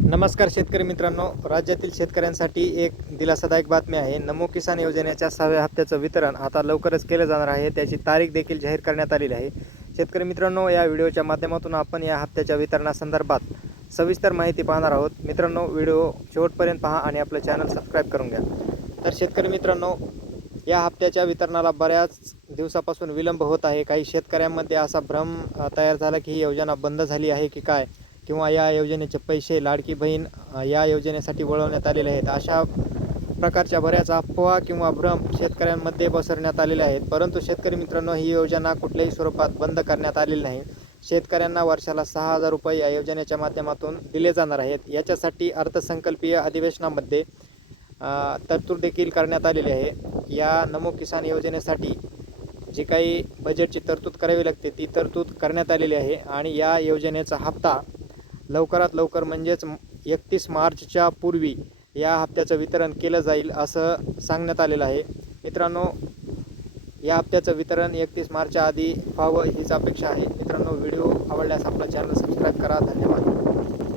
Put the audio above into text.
नमस्कार शेतकरी मित्रांनो, राज्यातील शेतकऱ्यांसाठी एक दिलासादायक बातमी आहे। नमो किसान योजनेच्या 6व्या हप्त्याचं वितरण आता लवकरच केलं जाणार आहे। त्याची तारीख देखील जाहीर करण्यात आलेली आहे। शेतकरी मित्रांनो, या व्हिडिओच्या माध्यमातून आपण या हप्त्याच्या वितरणासंदर्भात सविस्तर माहिती पाहणार आहोत। मित्रांनो, व्हिडिओ शेवटपर्यंत पहा आणि आपलं चॅनल सबस्क्राईब करून घ्या। तर शेतकरी मित्रांनो, या हप्त्याच्या वितरणाला बऱ्याच दिवसापासून विलंब होत आहे। काही शेतकऱ्यांमध्ये असा भ्रम तयार झाला की ही योजना बंद झाली आहे की काय, किंवा या योजनेचे पैसे लाडकी बहीण या योजनेसाठी वळवण्यात आलेले आहेत। अशा प्रकारच्या बऱ्याच अफवा किंवा भ्रम शेतकऱ्यांमध्ये पसरण्यात आलेले आहेत। परंतु शेतकरी मित्रांनो, ही योजना कुठल्याही स्वरूपात बंद करण्यात आलेली नाही। शेतकऱ्यांना वर्षाला 6,000 रुपये या योजनेच्या माध्यमातून दिले जाणार आहेत। याच्यासाठी अर्थसंकल्पीय अधिवेशनामध्ये तरतूद देखील करण्यात आलेली आहे। या नमो किसान योजनेसाठी जी काही बजेटची तरतूद करावी लागते ती तरतूद करण्यात आलेली आहे आणि या योजनेचा हप्ता लवकरात लवकर म्हणजेच 31 मार्चच्या पूर्वी या हप्त्याचं वितरण केलं जाईल असं सांगण्यात आलेलं आहे। मित्रांनो, या हप्त्याचं वितरण 31 मार्चच्या आधी व्हावं हीच अपेक्षा आहे। मित्रांनो, व्हिडिओ आवडल्यास आपलं चॅनल सबस्क्राईब करा। धन्यवाद।